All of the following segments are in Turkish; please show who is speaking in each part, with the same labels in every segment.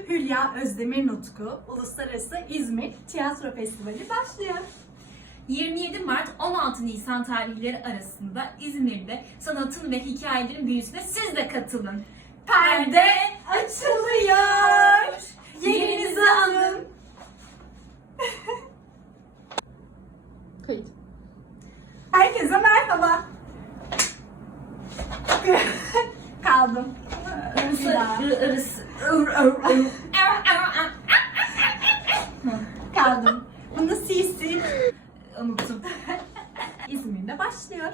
Speaker 1: Hülya Özdemir Nutku Uluslararası İzmir Tiyatro Festivali başlıyor.
Speaker 2: 27 Mart 16 Nisan tarihleri arasında İzmir'de sanatın ve hikayelerin büyüsüne siz de katılın.
Speaker 1: Perde açılıyor. Yerinizi alın.
Speaker 3: Kayıt.
Speaker 1: Herkese merhaba. Kaldım. Bir daha. Kaldım. Bunu sil.
Speaker 2: Unuttum.
Speaker 1: İzmir'de başlıyor.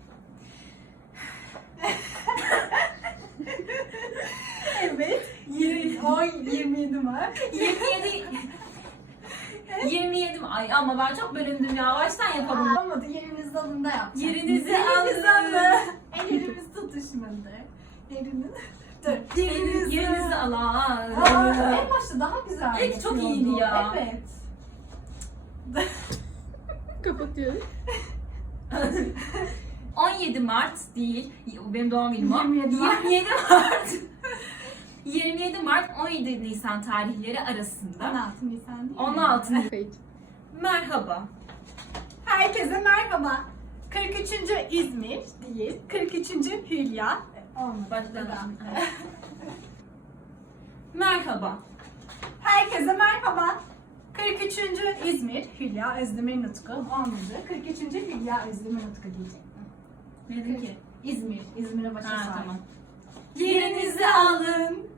Speaker 1: Evet. 27 Mart.
Speaker 2: 27 ay ama ben çok bölündüm ya. Baştan yapalım.
Speaker 1: Olmadı. Yerinizi alın da yapacağım.
Speaker 2: Yerinizi
Speaker 1: alın.
Speaker 2: alın.
Speaker 1: Ellerimiz tutuşmadı. Yeriniz. Dur.
Speaker 2: Yerinizi alın.
Speaker 1: En başta daha güzel.
Speaker 2: Evet, çok
Speaker 1: yapıyordu.
Speaker 2: iyiydi ya.
Speaker 1: Evet.
Speaker 3: Kapatıyorum.
Speaker 2: 17 Mart değil. Benim doğum günüm o.
Speaker 1: 27 Mart.
Speaker 2: 27 Mart. 27 Mart 17 Nisan tarihleri arasında
Speaker 1: 16 Nisan değil mi?
Speaker 2: 16 Nisan.
Speaker 3: Kayıt.
Speaker 2: Merhaba.
Speaker 1: Herkese merhaba. 43. İzmir değil. 43. Hülya. Olmadı.
Speaker 2: Başlayalım. Merhaba.
Speaker 1: Herkese merhaba. 43. İzmir Hülya Özdemir Nutku. Olmadı. 43. Hülya Özdemir Nutku diyecektim.
Speaker 2: Ne dedi ki?
Speaker 1: İzmir'e başa
Speaker 2: Ha,
Speaker 1: sahip.
Speaker 2: tamam.
Speaker 1: Yerinizi alın.